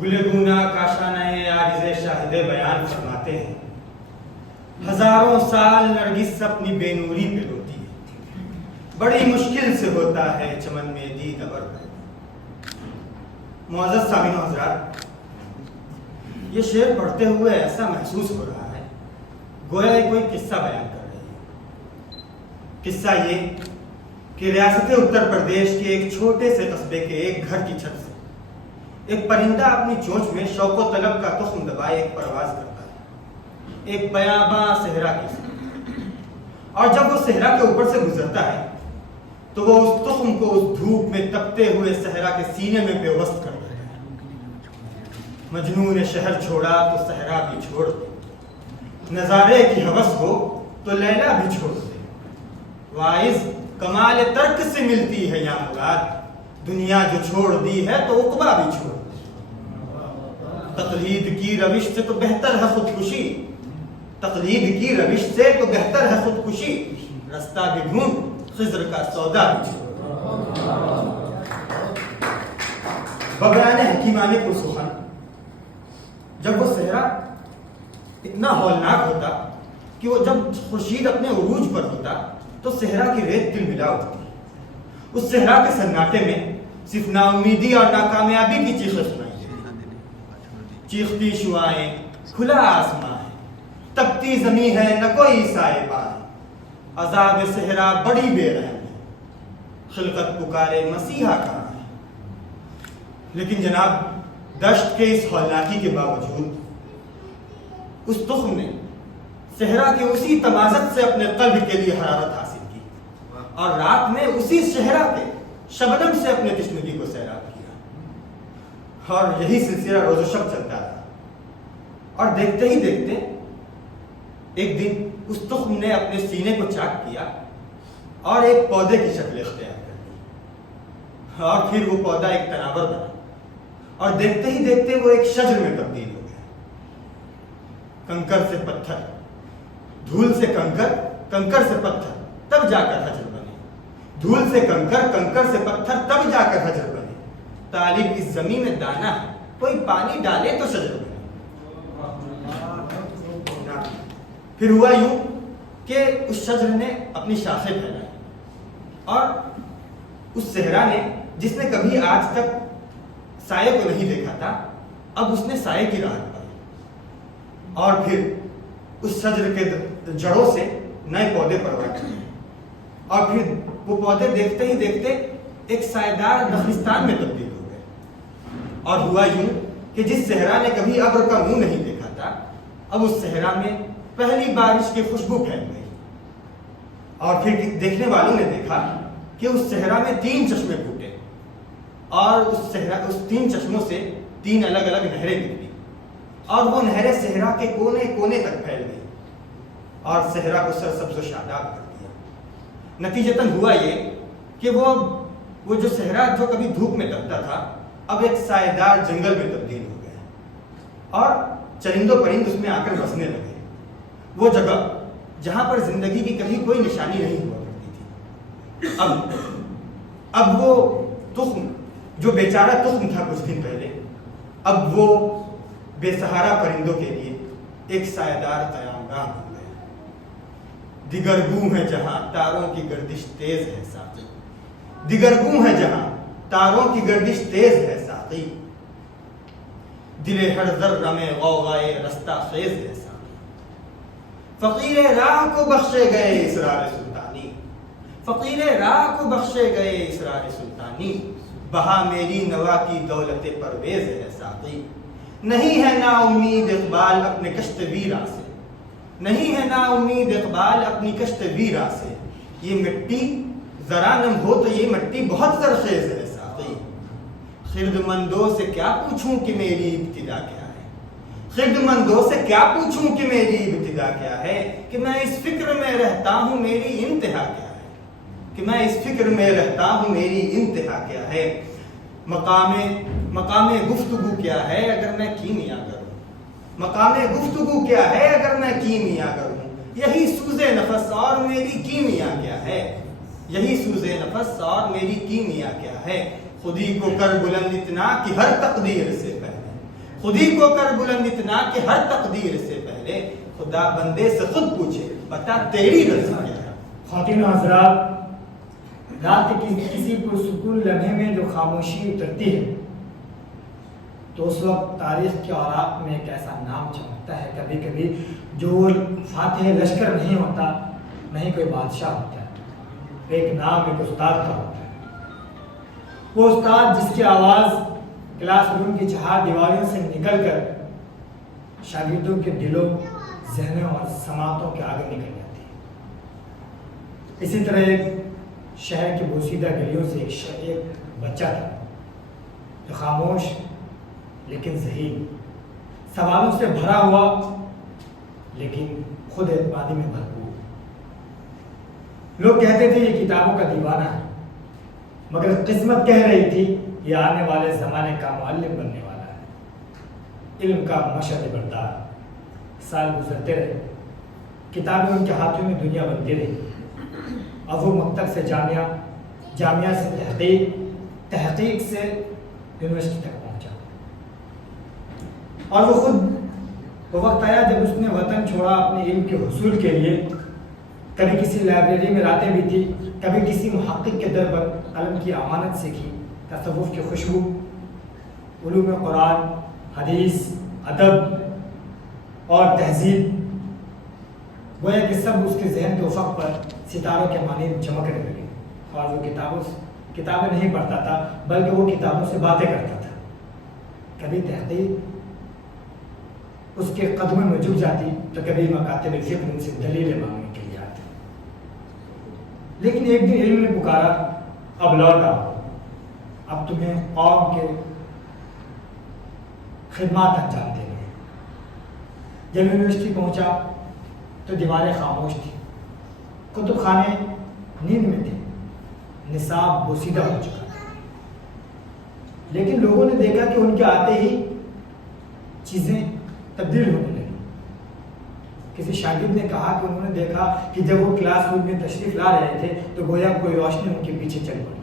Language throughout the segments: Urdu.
گلگونا کاشانہ عارض شاہد بیان فرماتے ہیں، ہزاروں سال نرگس اپنی بے نوری پہ روتی ہے، بڑی مشکل سے ہوتا ہے چمن میں دید ابر پیدا۔ معزز سامعین و حضرات، یہ شعر پڑھتے ہوئے ایسا محسوس ہو رہا ہے گویا یہ کوئی قصہ بیان کر رہی ہے۔ قصہ یہ کہ ریاست اتر پردیش کے ایک چھوٹے سے قصبے کے ایک گھر کی چھت سے ایک پرندہ اپنی چونچ میں شوق و طلب کا تخم دبائے ایک پرواز کرتا ہے، ایک بیاباں صحرا کی سمت، اور جب وہ صحرا کے اوپر سے گزرتا ہے تو وہ اس تخم کو اس دھوپ میں تپتے ہوئے صحرا کے سینے میں پیوست کر دیتا ہے۔ مجنون نے شہر چھوڑا تو صحرا بھی چھوڑ دے، نظارے کی ہوس ہو تو لیلا بھی چھوڑ دے، واعظ کمال ترک سے ملتی ہے یا مراد، دنیا جو چھوڑ دی ہے تو عقبہ بھی چھوڑ دے۔ تقلید کی روش سے تو بہتر ہے خودکشی، تقلید کی روش سے تو بہتر ہے خودکشی، رستہ بھی ڈھونڈ خضر کا سودا بھی چھوڑ۔ ببیان حکیمان پرسخن، جب وہ صحرا اتنا ہولناک ہوتا کہ وہ جب خورشید اپنے عروج پر ہوتا تو صحرا کی ریت تل ملا اٹھتی، اس صحرا کے سناٹے میں صرف نا امیدی اور ناکامیابی کی چیخیں سنائی دیتی، چیختی شعائیں، کھلا آسمان ہے، تپتی زمین ہے، نہ کوئی سائبان، عذاب صحرا بڑی بے رحم ہے، خلقت پکارے مسیحا کہاں ہے۔ لیکن جناب، دشت کے اس ہولناکی کے باوجود اس تخم نے صحرا کے اسی تمازت سے اپنے قلب کے لیے حرارت حاصل کی، اور رات میں اسی صحرا کے شبنم سے اپنے تشنگی کو سیراب کیا، اور یہی سلسلہ روز و شب چلتا رہا۔ اور دیکھتے ہی دیکھتے ایک دن اس تخم نے اپنے سینے کو چاک کیا اور ایک پودے کی شکل اختیار کر لی، اور پھر وہ پودا ایک تناور بنا، اور دیکھتے ہی دیکھتے وہ ایک شجر میں تبدیل ہو گیا۔ کنکر سے پتھر، دھول سے کنکر، کنکر سے پتھر، تب جا کر حجر بنے، دھول سے کنکر، کنکر سے پتھر، تب جا کر حجر بنے۔ طالب اس زمین میں دانا ہے، کوئی پانی ڈالے تو شجر بنے۔ پھر ہوا یوں کہ اس شجر نے اپنی شاخیں پھیلائی، اور اس صحرا نے جس نے کبھی آج تک سائے کو نہیں دیکھا تھا، اب اس نے سائے کی راحت پائی، اور پھر اس شجر کے جڑوں سے نئے پودے پرورش ہوئے، اور پھر وہ پودے دیکھتے ہی دیکھتے ایک سائیدار نخلستان میں تبدیل ہو گئے۔ اور ہوا یوں کہ جس صحرا نے کبھی ابر کا منہ نہیں دیکھا تھا، اب اس صحرا میں پہلی بارش کی خوشبو پھیل گئی، اور پھر دیکھنے والوں نے دیکھا کہ اس صحرا میں 3 چشمے پھوٹے، اور اس 3 چشموں سے 3 الگ الگ نہریں نکلی، اور وہ نہریں صحرا کے کونے کونے تک پھیل گئی اور صحرا کو سرسبز و شاداب کر دیا۔ نتیجتاً ہوا یہ کہ وہ جو صحرا جو کبھی دھوپ میں تپتا تھا، اب ایک سائیدار جنگل میں تبدیل ہو گیا، اور چرند و پرند اس میں آ کر بسنے لگے۔ وہ جگہ جہاں پر زندگی کی کبھی کوئی نشانی نہیں ہوا کرتی تھی، اب وہ تخم جو بیچارہ تخم تھا کچھ دن پہلے، اب وہ بے سہارا پرندوں کے لیے ایک سایہ قیام گاہ بن گیا۔ دیگرگوں ہے جہاں تاروں کی گردش تیز ہے ساقی، دیگرگوں ہے جہاں تاروں کی گردش تیز ہے ساقی، دل ہر ذرہ میں غوغائے رستہ خیز ہے ساقی، فقیر راہ کو بخشے گئے اسرار سلطانی، فقیر راہ کو بخشے گئے اسرار سلطانی، بہا میری نوا کی دولت پرویز ہے ساقی، نہیں ہے نا امید اقبال اپنے کشت ویرا سے، نہیں ہے نا امید اقبال اپنی کشت ویرا سے، یہ مٹی ذرا نم ہو تو یہ مٹی بہت زرخیز ہے ساقی، خرد مندوں سے کیا پوچھوں کہ میری ابتدا کیا ہے، خرد مندوں سے کیا پوچھوں کہ میری ابتدا کیا ہے، کہ میں اس فکر میں رہتا ہوں میری انتہا کیا ہے، کہ میں اس فکر میں رہتا ہوں میری انتہا کیا ہے، مقام گفتگو کیا ہے اگر میں کیمیا کروں، مقام گفتگو کیا ہے اگر میں کیمیا کروں، یہی سوز نفس اور میری کیمیا کیا ہے، یہی سوز نفس اور میری کیمیا کیا ہے، خودی کو کر بلند اتنا کہ ہر تقدیر سے پہلے، خود ہی کو کر بلند اتنا کہ ہر تقدیر سے پہلے خدا بندے سے خود پوچھے بتا تیری رضا کیا ہے۔ خواتین و حضرات، رات کے کسی پرسکون لمحے میں جو خاموشی اترتی ہے تو اس وقت تاریخ کے اوراق میں ایک ایسا نام چمکتا ہے، کبھی کبھی جو فاتح لشکر نہیں ہوتا، نہ ہی کوئی بادشاہ ہوتا ہے، ایک نام ایک استاد کا ہوتا ہے۔ وہ استاد جس کی آواز کلاس روم کی چہار دیواریوں سے نکل کر شاگردوں کے دلوں، ذہنوں اور سماعتوں کے آگے نکل جاتی ہے۔ اسی طرح ایک شہر کی بوسیدہ گلیوں سے ایک بچہ تھا جو خاموش لیکن ذہین، سوالوں سے بھرا ہوا لیکن خود اعتمادی میں بھرپور۔ لوگ کہتے تھے یہ کتابوں کا دیوانہ ہے، مگر قسمت کہہ رہی تھی یہ آنے والے زمانے کا معلم بننے والا ہے، علم کا مشعل بردار۔ سال گزرتے رہے، کتابیں ان کے ہاتھوں میں دنیا بنتی رہی، اب وہ مکتب سے جامعہ، جامعہ سے تحقیق، تحقیق سے یونیورسٹی تک پہنچا، اور وہ خود وہ وقت آیا جب اس نے وطن چھوڑا اپنے علم کے حصول کے لیے۔ کبھی کسی لائبریری میں راتیں بھی تھی، کبھی کسی محقق کے در پر قلم کی امانت سیکھی، تصوف کی خوشبو، علوم قرآن، حدیث، ادب اور تہذیب، گویا کہ سب اس کے ذہن کے افق پر ستاروں کے مانند چمکنے لگے۔ اور وہ کتابیں نہیں پڑھتا تھا بلکہ وہ کتابوں سے باتیں کرتا تھا۔ کبھی تحقیق اس کے قدموں میں جھک جاتی تو کبھی مکاتب فقہ ان سے دلیلیں مانگنے کے لیے آتے۔ لیکن ایک دن علم نے پکارا، اب لوٹ آؤ، اب تمہیں قوم کے خدمات انجام دینے ہیں۔ جب یونیورسٹی پہنچا تو دیواریں خاموش تھیں، کتب خانے نیند میں تھے، نصاب بوسیدہ ہو چکا تھا، لیکن لوگوں نے دیکھا کہ ان کے آتے ہی چیزیں تبدیل ہونے لگی۔ کسی شاگرد نے کہا کہ انہوں نے دیکھا کہ جب وہ کلاس روم میں تشریف لا رہے تھے تو گویا کوئی روشنی ان کے پیچھے چل پڑی۔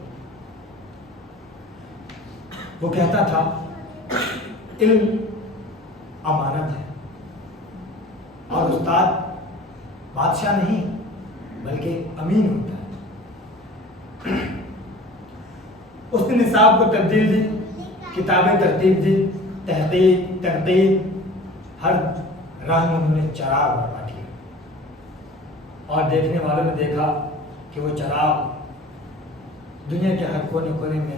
وہ کہتا تھا علم امانت ہے اور استاد بادشاہ نہیں بلکہ امین ہوتا ہے۔ اس نے نصاب کو تبدیل دی، کتابیں ترتیب دی، تحقیق، تنقید، ہر راہ میں انہوں نے چراغ برپا کیا، اور دیکھنے والوں نے دیکھا کہ وہ چراغ دنیا کے ہر کونے کونے میں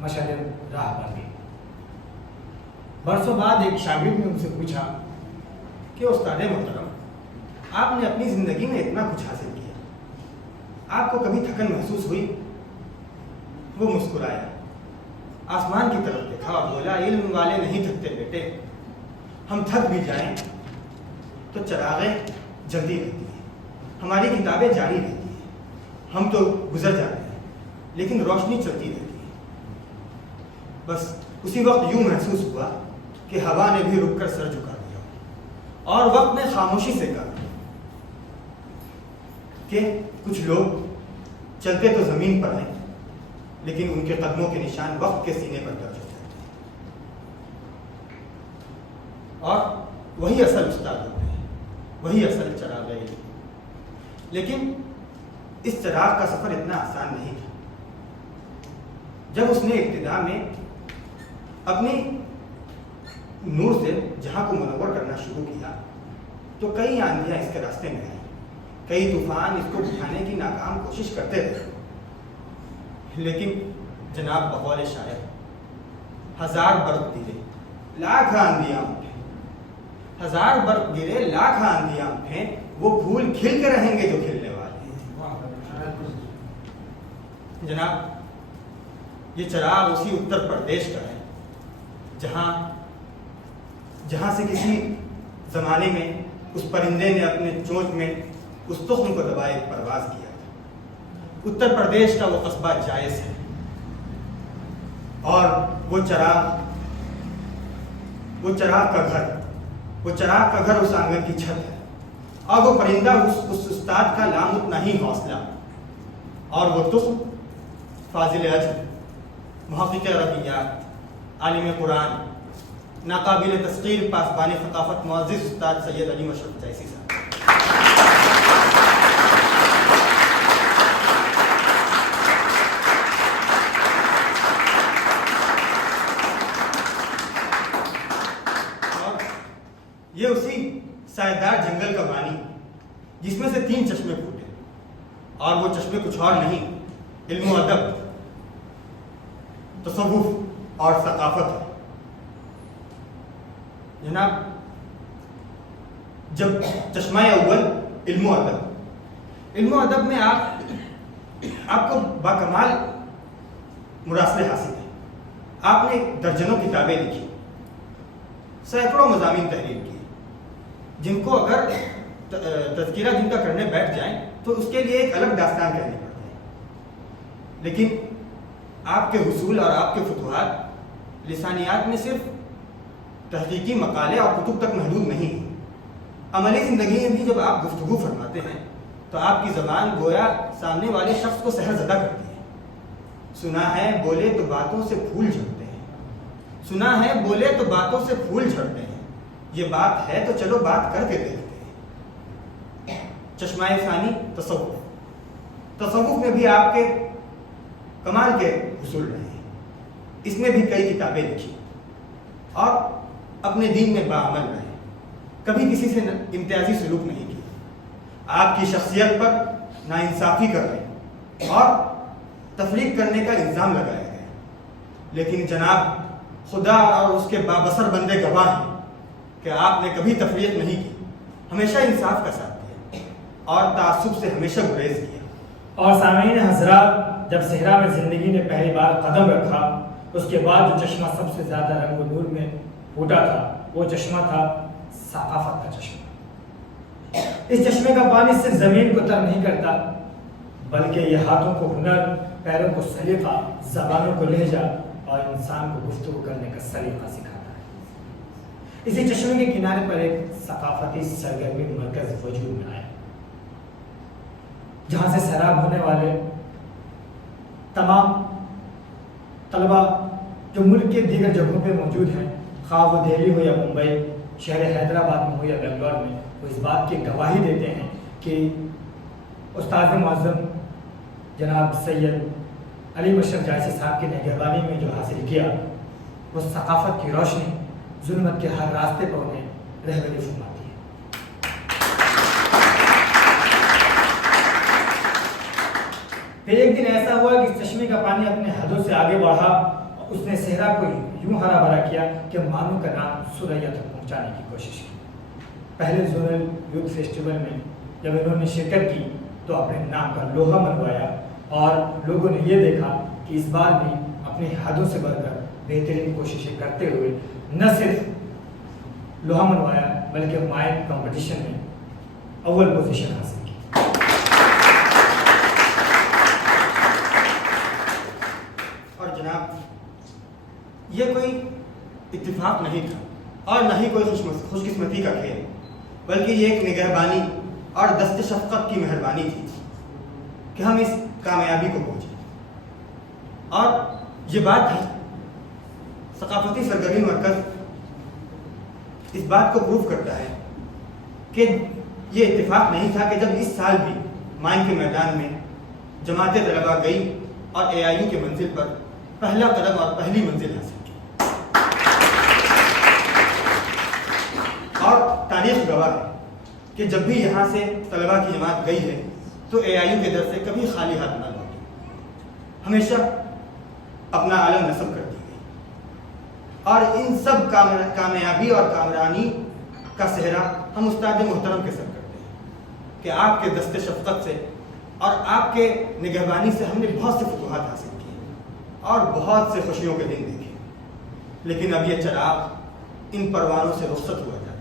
مشعل راہ بن گئی۔ برسوں بعد ایک شاگرد نے ان سے پوچھا کہ استاد محترم، آپ نے اپنی زندگی میں اتنا کچھ حاصل کیا، آپ کو کبھی تھکن محسوس ہوئی؟ وہ مسکرایا، آسمان کی طرف دیکھا اور بولا، علم والے نہیں تھکتے بیٹے، ہم تھک بھی جائیں تو چراغیں جلتی رہتی ہیں، ہماری کتابیں جاری رہتی ہیں، ہم تو گزر جاتے ہیں لیکن روشنی چلتی رہتی ہے۔ بس اسی وقت یوں محسوس ہوا کہ ہوا نے بھی رک کر سر جھکا دیا اور وقت نے خاموشی سے کہا کہ کچھ لوگ چلتے تو زمین پر ہیں لیکن ان کے قدموں کے نشان وقت کے سینے پر درج ہو جاتے ہیں، اور وہی اصل استاد ہوتے ہیں، وہی اصل چراغ ہے۔ لیکن اس چراغ کا سفر اتنا آسان نہیں تھا۔ جب اس نے ابتدا میں اپنی نور سے جہاں کو منور کرنا شروع کیا تو کئی آندیاں اس کے راستے میں آئیں، کئی طوفان اس کو بجھانے کی ناکام کوشش کرتے رہے، لیکن جناب بقول شاعر، ہزار برق گرے لاکھ آندیاں اٹھیں، ہزار برق گرے لاکھ آندیاں اٹھیں، وہ پھول کھل کے رہیں گے جو کھلنے والے ہیں۔ جناب یہ چراغ اسی اتر پردیش کا ہے جہاں سے کسی زمانے میں اس پرندے نے اپنے چونچ میں اس تخم کو دبائے پرواز کیا تھا۔ اتر پردیش کا وہ قصبہ جائز ہے، اور وہ چراغ کا گھر اس آنگن کی چھت ہے، اور وہ پرندہ اس استاد کا لامتناہی حوصلہ، اور وہ تخم فاضل اجر، محقق عربیات، عالم قرآن، ناقابل تسخیر پاسبان ثقافت معزز استاد سید علی مشرف جیسی صاحب. اور یہ اسی سائیدار جنگل کا بانی جس میں سے 3 چشمے پھوٹے، اور وہ چشمے کچھ اور نہیں، علم و ادب، تصوف اور ثقافت ہے. جناب، جب چشمہ اول علم و ادب میں آپ کو باکمال مراسلے حاصل ہیں. آپ نے درجنوں کتابیں لکھی، سینکڑوں مضامین تحریر کیے، جن کو اگر تذکرہ جن کا کرنے بیٹھ جائیں تو اس کے لیے ایک الگ داستان کہنی پڑتی ہے. لیکن آپ کے حصول اور آپ کے فتوحات لسانیات میں صرف تحقیقی مقالے اور کتب تک محدود نہیں ہیں. عملی زندگی میں بھی جب آپ گفتگو فرماتے ہیں تو آپ کی زبان گویا سامنے والے شخص کو سحر زدہ کرتی ہے. سنا ہے بولے تو باتوں سے پھول جھڑتے ہیں، سنا ہے بولے تو باتوں سے پھول جھڑتے ہیں، یہ بات ہے تو چلو بات کر کے دیکھتے ہیں. چشمہ ثانی تصوف میں بھی آپ کے کمال کے حصول رہے ہیں. اس میں بھی کئی کتابیں لکھی اور اپنے دین میں باعمل رہے. کبھی کسی سے امتیازی سلوک نہیں کیا. آپ کی شخصیت پر ناانصافی کرنے اور تفریق کرنے کا الزام لگایا گیا، لیکن جناب خدا اور اس کے بابصر بندے گواہ ہیں کہ آپ نے کبھی تفریق نہیں کی، ہمیشہ انصاف کا ساتھ دیا اور تعصب سے ہمیشہ گریز کیا. اور سامعین حضرات، جب صحرا میں زندگی نے پہلی بار قدم رکھا، اس کے بعد جو چشمہ سب سے زیادہ رنگ و نور میں پھوٹا تھا وہ چشمہ تھا ثقافت کا چشمہ. اس چشمے کا پانی صرف زمین کو تر نہیں کرتا، بلکہ یہ ہاتھوں کو ہنر، پیروں کو سلیقہ، زبانوں کو لہجہ اور انسان کو گفتگو کرنے کا سلیقہ سکھاتا ہے. اسی چشمے کے کنارے پر ایک ثقافتی سرگرمی مرکز وجود میں آیا، جہاں سے سیراب ہونے والے تمام طلبہ جو ملک کے دیگر جگہوں پہ موجود ہیں، خواہ وہ دہلی ہو یا ممبئی، شہر حیدرآباد میں ہو یا بنگلور میں، وہ اس بات کی گواہی دیتے ہیں کہ استاد معظم جناب سید علی مشرف جیسی صاحب کی نگہبانی میں جو حاصل کیا، وہ ثقافت کی روشنی ظلمت کے ہر راستے پر انہیں رہبری فرماتی ہے. پھر ایک دن ایسا ہوا کہ اس چشمے کا پانی اپنے حدوں سے آگے بڑھا. اس نے صحرا کو یوں ہرا بھرا کیا کہ مانو کا نام سریا تک پہنچانے کی کوشش کی. پہلے زونل یوتھ فیسٹیول میں جب انہوں نے شرکت کی تو اپنے نام کا لوہا منوایا اور لوگوں نے یہ دیکھا کہ اس بار بھی اپنی حدوں سے بڑھ کر بہترین کوششیں کرتے ہوئے نہ صرف لوہا منوایا بلکہ مائک کمپٹیشن میں اول پوزیشن حاصل کی. اور جناب، یہ کوئی اتفاق نہیں تھا اور نہ ہی کوئی خوش قسمتی کا کھیل، بلکہ یہ ایک نگہبانی اور دست شفقت کی مہربانی تھی کہ ہم اس کامیابی کو پہنچے. اور یہ بات ہے ثقافتی سرگرمی مرکز اس بات کو پروف کرتا ہے کہ یہ اتفاق نہیں تھا کہ جب اس سال بھی مائن کے میدان میں جماعت طلبہ گئی اور AIU کے منزل پر پہلا قدم اور پہلی منزل حاصل کی. اور تاریخ گواہ ہے کہ جب بھی یہاں سے طلبہ کی جماعت گئی ہے تو AIU کے در سے کبھی خالی ہاتھ نہ لوٹی، ہمیشہ اپنا عالم نصب کر دی گئی. اور ان سب کامیابی اور کامرانی کا صحرا ہم استاد محترم کے سر کرتے ہیں کہ آپ کے دست شفقت سے اور آپ کے نگہبانی سے ہم نے بہت سے فتوحات حاصل کیے اور بہت سے خوشیوں کے دن دیکھے. لیکن اب یہ چراغ ان پروانوں سے رخصت ہوا جاتا ہے.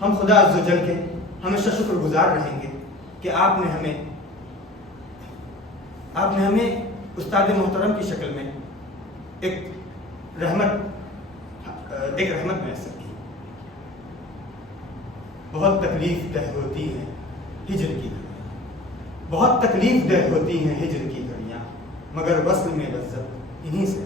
ہم خدا عز و جل کے ہمیشہ شکر گزار رہیں گے کہ آپ نے ہمیں استاد محترم کی شکل میں ایک رحمت میسر کی. بہت تکلیف دہ ہوتی ہے ہجر کی گھڑیاں، بہت تکلیف دہ ہوتی ہیں ہجر کی گھڑیاں، مگر وصل میں لذت انہی سے